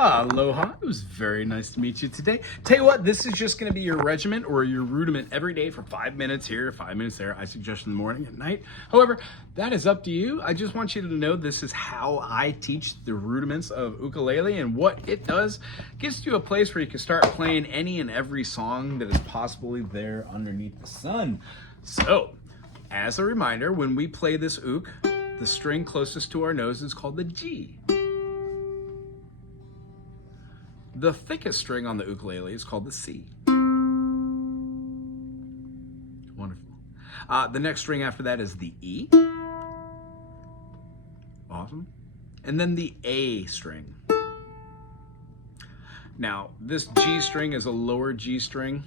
Aloha. It was very nice to meet you today. Tell you what, this is just going to be your regiment or your rudiment every day for 5 minutes here, 5 minutes there. I suggest in the morning, at night. However, that is up to you. I just want you to know this is how I teach the rudiments of ukulele, and what it does gets you a place where you can start playing any and every song that is possibly there underneath the sun. So, as a reminder, when we play this uk, the string closest to our nose is called the G. The thickest string on the ukulele is called the C. Wonderful. The next string after that is the E. Awesome. And then the A string. Now, this G string is a lower G string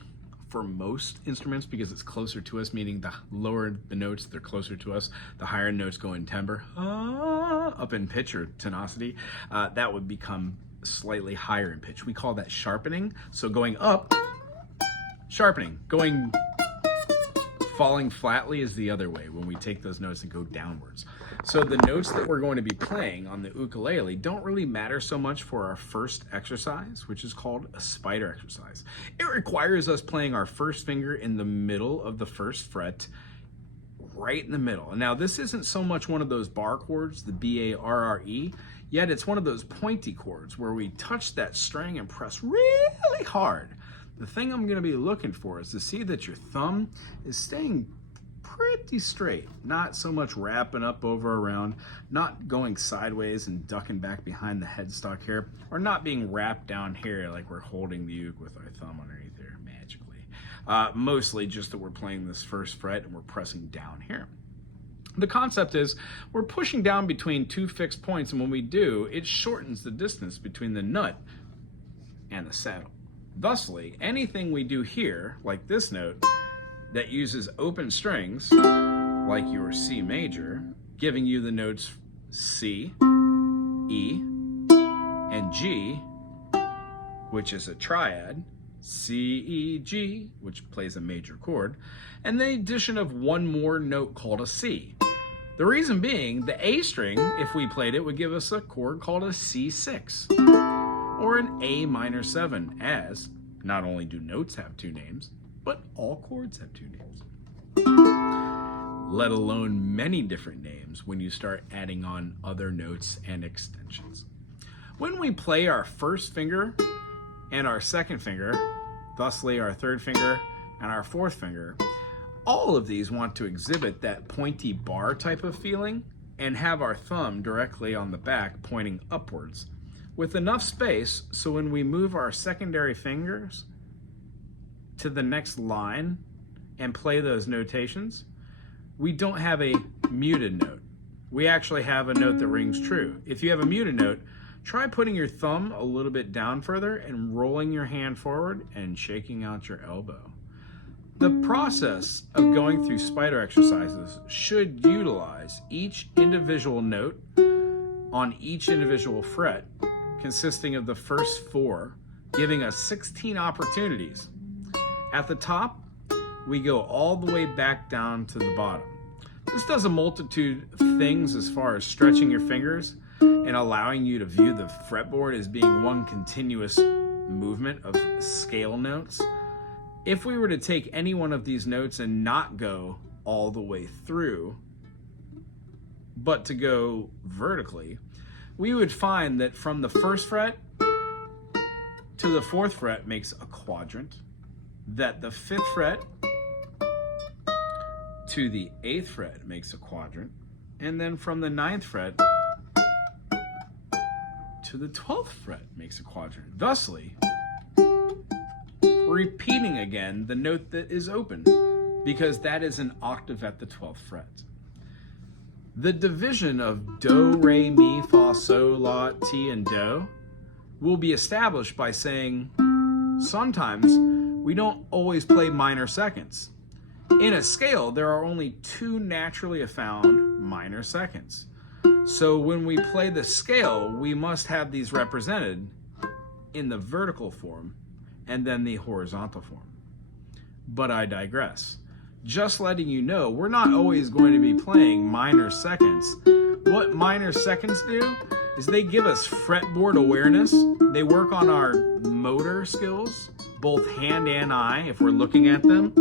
for most instruments because it's closer to us, meaning the lower the notes, they're closer to us. The higher notes go in timbre, up in pitch or tonicity. That would become slightly higher in pitch. We call that sharpening. So going up, sharpening. Falling flatly is the other way when we take those notes and go downwards. So the notes that we're going to be playing on the ukulele don't really matter so much for our first exercise, which is called a spider exercise. It requires us playing our first finger in the middle of the first fret, right in the middle. And now this isn't so much one of those bar chords, the B-A-R-R-E, yet it's one of those pointy chords where we touch that string and press really hard. The thing I'm going to be looking for is to see that your thumb is staying pretty straight, not so much wrapping up over around, not going sideways and ducking back behind the headstock here, or not being wrapped down here like we're holding the uke with our thumb underneath there magically. Mostly just that we're playing this first fret and we're pressing down here. The concept is we're pushing down between two fixed points, and when we do, it shortens the distance between the nut and the saddle. Thusly, anything we do here, like this note, that uses open strings, like your C major, giving you the notes C, E, and G, which is a triad, C, E, G, which plays a major chord, and the addition of one more note called a C. The reason being, the A string, if we played it, would give us a chord called a C6 or an A minor 7, as not only do notes have two names, but all chords have two names, let alone many different names when you start adding on other notes and extensions. When we play our first finger and our second finger, thusly our third finger and our fourth finger, all of these want to exhibit that pointy bar type of feeling and have our thumb directly on the back pointing upwards with enough space so when we move our secondary fingers to the next line and play those notations, we don't have a muted note. We actually have a note that rings true. If you have a muted note, try putting your thumb a little bit down further and rolling your hand forward and shaking out your elbow. The process of going through spider exercises should utilize each individual note on each individual fret, consisting of the first 4, giving us 16 opportunities. At the top, we go all the way back down to the bottom. This does a multitude of things as far as stretching your fingers and allowing you to view the fretboard as being one continuous movement of scale notes. If we were to take any one of these notes and not go all the way through, but to go vertically, we would find that from the first fret to the 4th fret makes a quadrant, that the 5th fret to the 8th fret makes a quadrant, and then from the 9th fret to the 12th fret makes a quadrant. Thusly, repeating again the note that is open, because that is an octave at the 12th fret. The division of do, re, mi, fa, sol, la, ti, and do will be established by saying sometimes we don't always play minor seconds. In a scale, there are only 2 naturally found minor seconds. So when we play the scale, we must have these represented in the vertical form and then the horizontal form. But I digress. Just letting you know, we're not always going to be playing minor seconds. What minor seconds do is they give us fretboard awareness. They work on our motor skills, both hand and eye, if we're looking at them.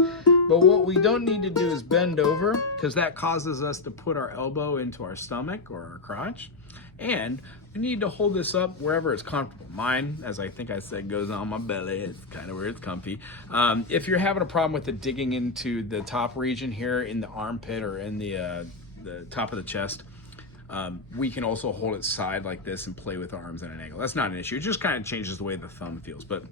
But what we don't need to do is bend over, because that causes us to put our elbow into our stomach or our crotch. And we need to hold this up wherever it's comfortable. Mine, as I think I said, goes on my belly. It's kind of where it's comfy. If you're having a problem with it digging into the top region here in the armpit or in the top of the chest, we can also hold it side like this and play with arms at an angle. That's not an issue. It just kind of changes the way the thumb feels. But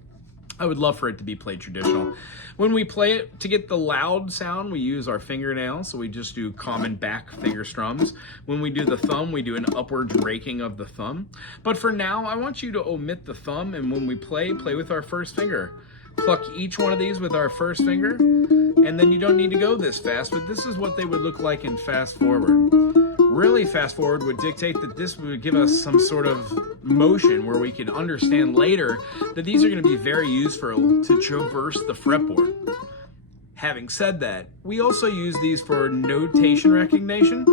I would love for it to be played traditional. When we play it, to get the loud sound, we use our fingernails. So we just do common back finger strums. When we do the thumb, we do an upward raking of the thumb. But for now, I want you to omit the thumb. And when we play with our first finger. Pluck each one of these with our first finger. And then you don't need to go this fast, but this is what they would look like in fast forward. Really fast forward would dictate that this would give us some sort of motion where we can understand later that these are going to be very useful to traverse the fretboard. Having said that, we also use these for notation recognition.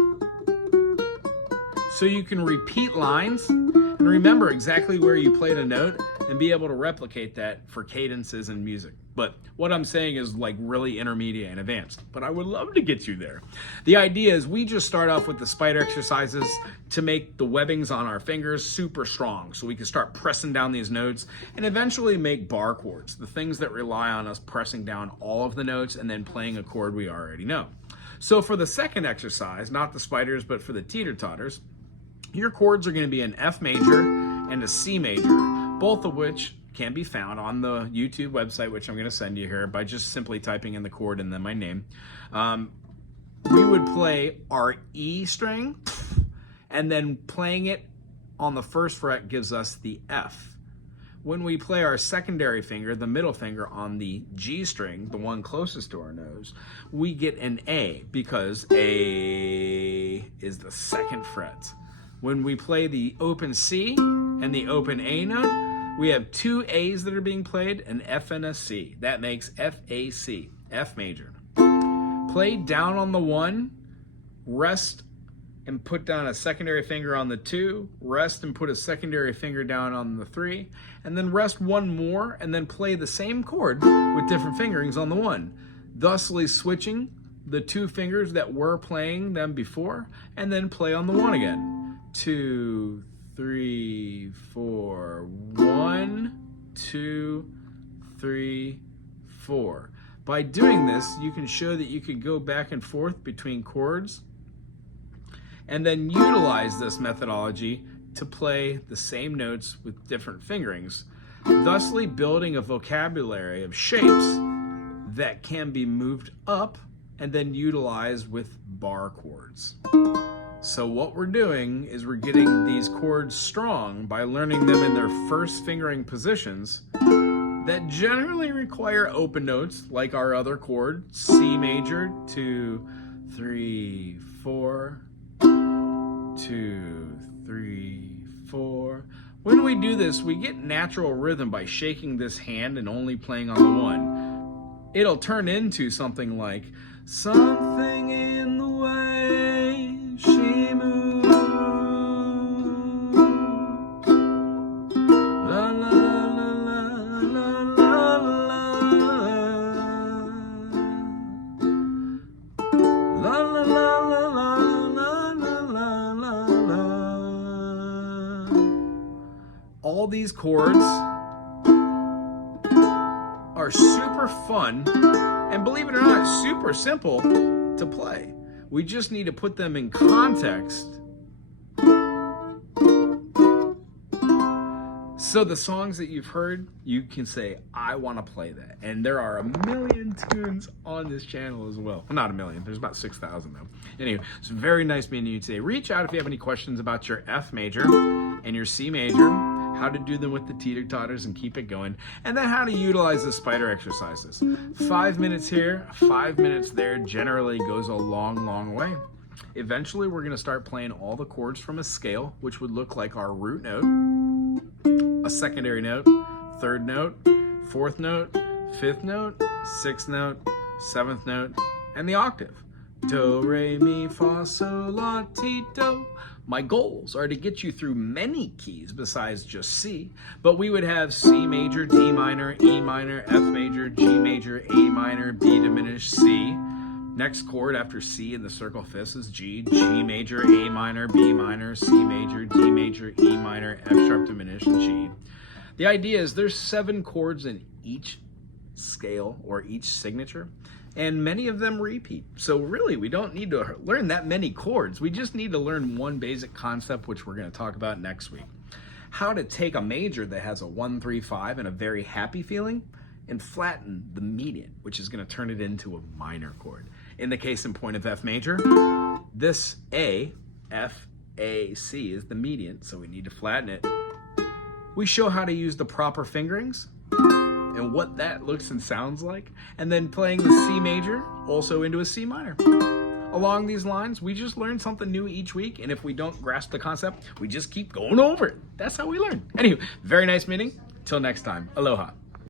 So you can repeat lines and remember exactly where you played a note and be able to replicate that for cadences and music. But what I'm saying is like really intermediate and advanced, but I would love to get you there. The idea is we just start off with the spider exercises to make the webbings on our fingers super strong so we can start pressing down these notes and eventually make bar chords, the things that rely on us pressing down all of the notes and then playing a chord we already know. So for the second exercise, not the spiders, but for the teeter-totters, your chords are going to be an F major and a C major, both of which can be found on the YouTube website, which I'm going to send you here by just simply typing in the chord and then my name. We would play our E string, and then playing it on the first fret gives us the F. When we play our secondary finger, the middle finger, on the G string, the one closest to our nose, we get an A because A is the second fret. When we play the open C and the open A note, we have two A's that are being played, an F and a C. That makes F-A-C, F major. Play down on the 1, rest and put down a secondary finger on the 2, rest and put a secondary finger down on the 3, and then rest one more and then play the same chord with different fingerings on the 1, thusly switching the 2 fingers that were playing them before, and then play on the 1 again. 2, 3, 4, 1, 2, 3, 4. By doing this, you can show that you can go back and forth between chords and then utilize this methodology to play the same notes with different fingerings, thusly building a vocabulary of shapes that can be moved up and then utilized with bar chords. So what we're doing is we're getting these chords strong by learning them in their first fingering positions that generally require open notes like our other chord, C major, 2, 3, 4, 2, 3, 4. When we do this, we get natural rhythm by shaking this hand and only playing on the 1. It'll turn into something like, something in the way she moves, la la la la la la la la la la la la la. All these chords are super fun and, believe it or not, super simple to play. We just need to put them in context. So the songs that you've heard, you can say, I want to play that. And there are a million tunes on this channel as well. Well, not a million, there's about 6,000 though. Anyway, it's very nice meeting you today. Reach out if you have any questions about your F major and your C major, how to do them with the teeter-totters and keep it going, and then how to utilize the spider exercises. 5 minutes here, 5 minutes there generally goes a long, long way. Eventually, we're going to start playing all the chords from a scale, which would look like our root note, a secondary note, third note, fourth note, fifth note, sixth note, seventh note, and the octave. Do, re, mi, fa, sol, la, ti, do. My goals are to get you through many keys besides just C, but we would have C major, D minor, E minor, F major, G major, A minor, B diminished, C. Next chord after C in the circle fifths is G, G major, A minor, B minor, C major, D major, E minor, F sharp diminished, G. The idea is there's 7 chords in each scale or each signature, and many of them repeat. So really, we don't need to learn that many chords. We just need to learn one basic concept, which we're going to talk about next week. How to take a major that has a 1, 3, 5 and a very happy feeling and flatten the median, which is going to turn it into a minor chord. In the case in point of F major, this A, F, A, C is the median, so we need to flatten it. We show how to use the proper fingerings and what that looks and sounds like, and then playing the C major also into a C minor. Along these lines, we just learn something new each week, and if we don't grasp the concept, we just keep going over it. That's how we learn. Anyway, very nice meeting. Till next time, aloha.